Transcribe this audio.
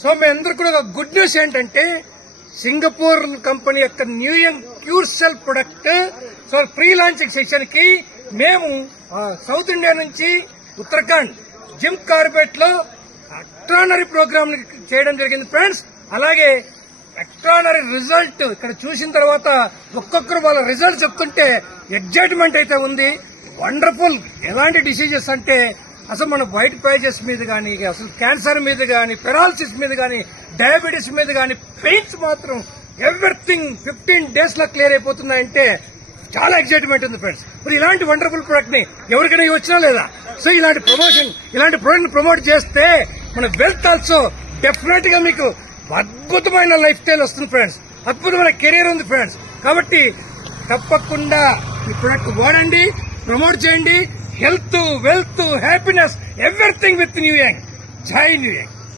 So మీ అందరు కూడా ఒక గుడ్ న్యూస్ ఏంటంటే సింగపూర్ కంపెనీ యొక్క new young cure cell product so pre launching session కి మేము సౌత్ ఇండియా నుంచి ఉత్తరాఖండ్ జిమ్ కార్బెట్ లో ఎక్స్ట్రానరీ ప్రోగ్రామ్ చేయడం జరిగింది ఫ్రెండ్స్. అలాగే ఎక్స్ట్రానరీ రిజల్ట్ ఇక్కడ చూసిన తర్వాత ఒక్కొక్కరు వాళ్ళ రిజల్ట్ చెప్తుంటే ఎగ్జైట్మెంట్ అయితే ఉంది. వండర్ఫుల్. ఎలాంటి డిసీజెస్ అంటే అసలు మన వైట్ పేజెస్ మీద కానీ, అసలు క్యాన్సర్ మీద కానీ, పెరాలసిస్ మీద కానీ, డయాబెటీస్ మీద కానీ, పెయిన్స్ మాత్రం ఎవ్రీథింగ్ 15 days లో క్లియర్ అయిపోతున్నాయంటే చాలా ఎగ్జైట్మెంట్ ఉంది ఫ్రెండ్స్. మరి ఇలాంటి వండర్ఫుల్ ప్రొడక్ట్ ని ఎవరికైనా వచ్చినా లేదా? సో ఇలాంటి ప్రొడక్ట్ ని ప్రమోట్ చేస్తే మన వెల్త్ ఆల్సో డెఫినెట్ గా మీకు అద్భుతమైన లైఫ్ స్టైల్ వస్తుంది ఫ్రెండ్స్. అద్భుతమైన కెరీర్ ఉంది ఫ్రెండ్స్. కాబట్టి తప్పకుండా ఈ ప్రొడక్ట్ వాడండి, ప్రమోట్ చేయండి. Health, wealth, happiness, everything with new young. జై న్యూ యంగ్.